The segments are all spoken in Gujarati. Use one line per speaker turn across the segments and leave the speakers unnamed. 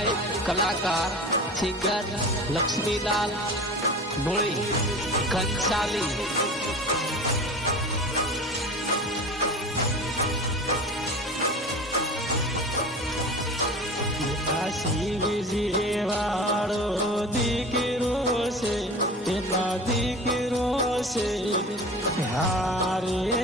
ગાયક કલાકાર સિંગર લક્ષ્મીલાલ કંસાલી
શિવજી વાળો દીકરો છે એના દીકરો છે. હારે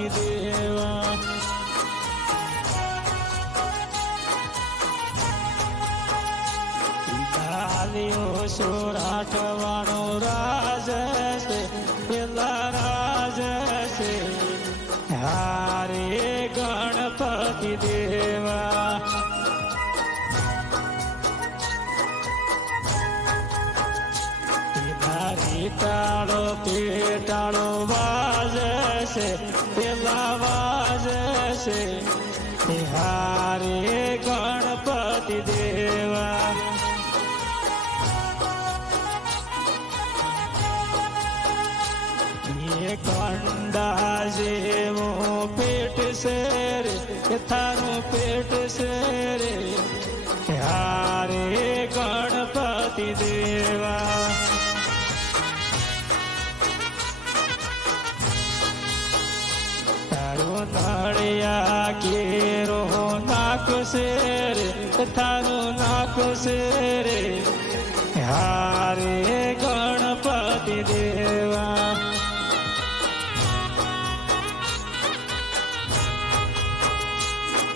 ગણપતિ દેવા. પિતાલીઓ સોરાઠવાનો રાજ છે પેલા રાજ છે હારે ગણપતિ દેવા રીટાળો પેટાળો વાજ છે પેલા વાજ છે. હારે ગણપતિ દેવા. કંડા જેવો પેટ શેર તારું પેટ છે હારે ગણપતિ દેવા. નળિયા કેરો છે રે નાક છે રે હારે ગણપતિ દેવા.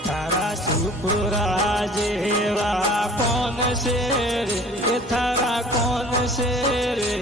તારા સુપુરા જેવા કોણ છે રે એ તારા કોણ છે હારે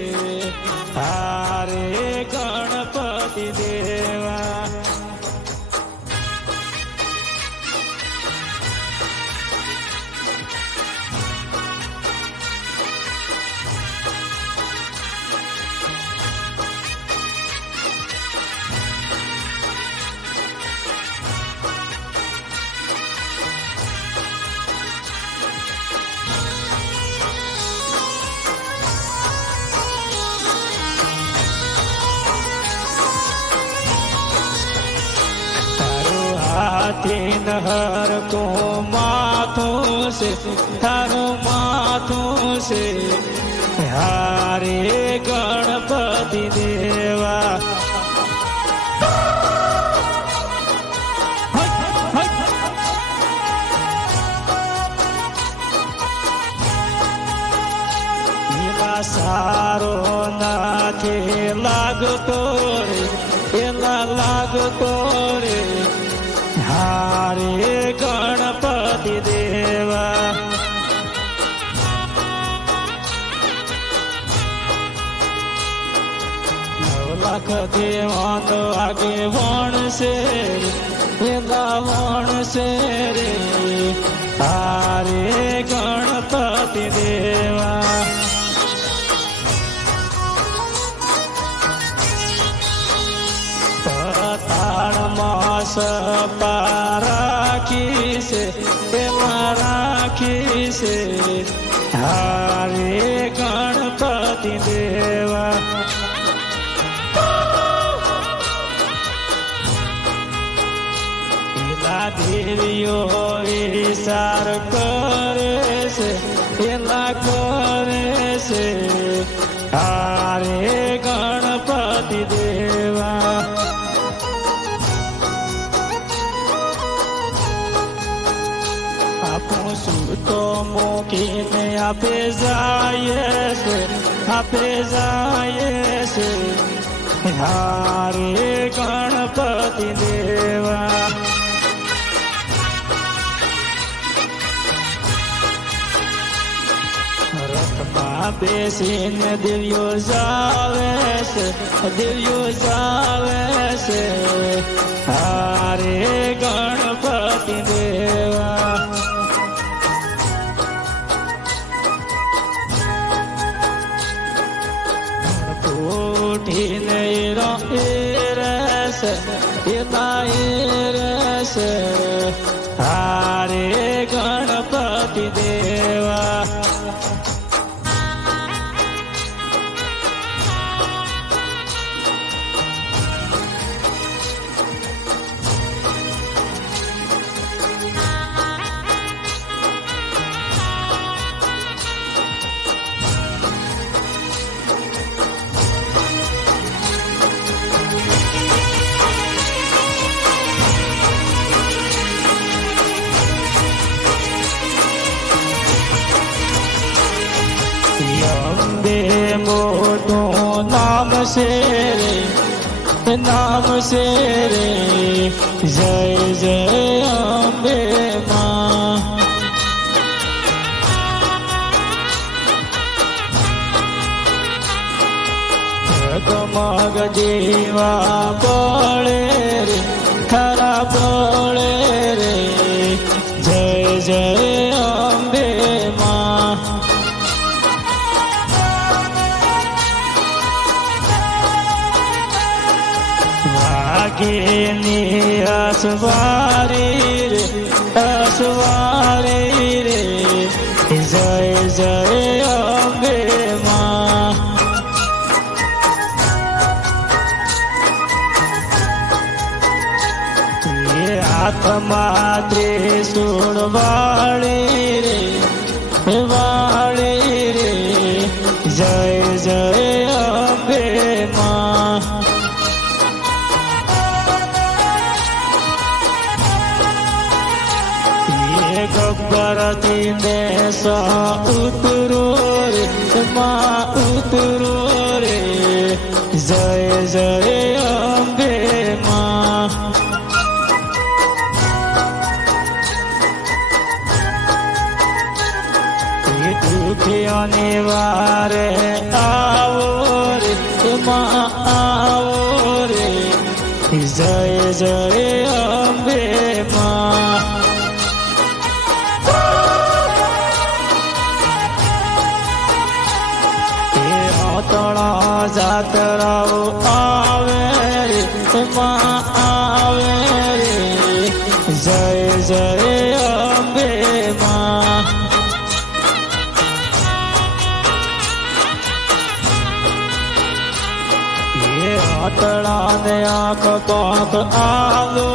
હાથી નહર કો માથું છે તારું માથું છે હારે ગણપતિ દેવા સારો નાથે લાગતો રે એના લાગતો રે હારે ગણપતિ દેવા. લાખ દેવાનો આગે વણ છે એના વણ છે રે હારે ગણપતિ દેવા. દેવીઓ વિચાર કરે છે એલા કરે છે. હારે ગણપતિ દેવા. આપણું સૂતો મૂકીને આપે જાય છે, આપે જાય છે. હારે ગણપતિ બેસીને દિવ્યો જાવે છે દિવ્યો જાવે છે. હારે ગણપતિ દેવા અંબે મોટું નામ છે રે, નામ છે રે. જય જય અંબે માં. મગ જીવા પડે રે, ખરા પડે રે. જય જય વાગેની અસવારી રે અસવારી રે. જય જય અંબે માં. એ હાથમાં ત્રિશુળ વાળી રે, વાળી ગબ્બરથી ને સા ઉતરો રે માં ઉતરો રે જય જય અંબે માં દુખિયાને વારે માં આવે જય જય અંબે માં એ આતળા ને આંખ પાંખ આવો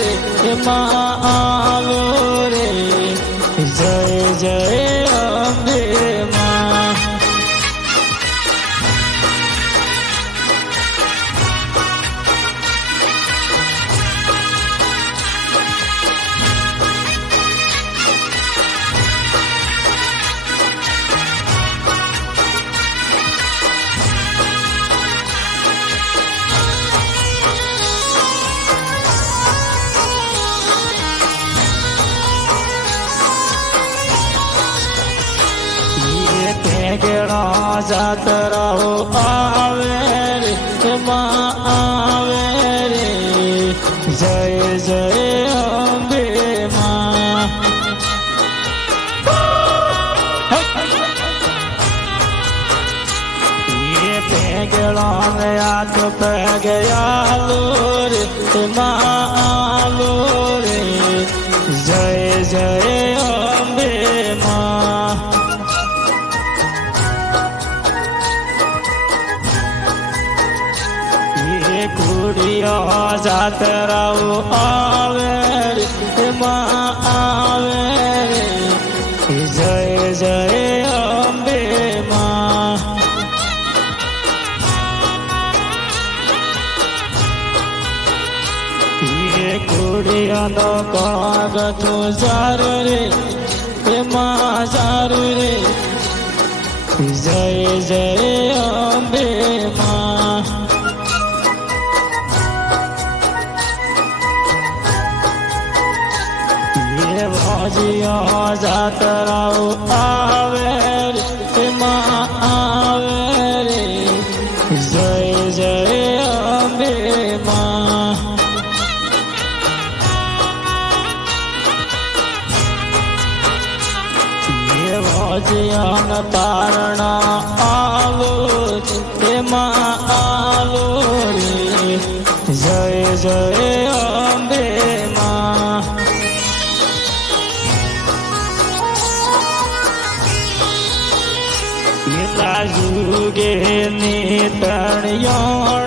રે માં આવો રે જાતરાઓ આવે રે એમાં આવે રે. જય જય અંબે માં. એ પેગળા ને હાથ પેગયાલો રે એમાં આલો રે. જય જય જાતરાઓ આવે એમાં આવે જય જય અંબે માં કુડિયાનો કાગઠો સારો રે, એમાં સારું રે. જય જય અંબે માં એ ભાજીયા જાતરાઓ આવે એમાં આવે રે. જય જય અંબે માં. એ ભાજીયા તારણા આવો એમાં આવો રે. જય જય प्राणियों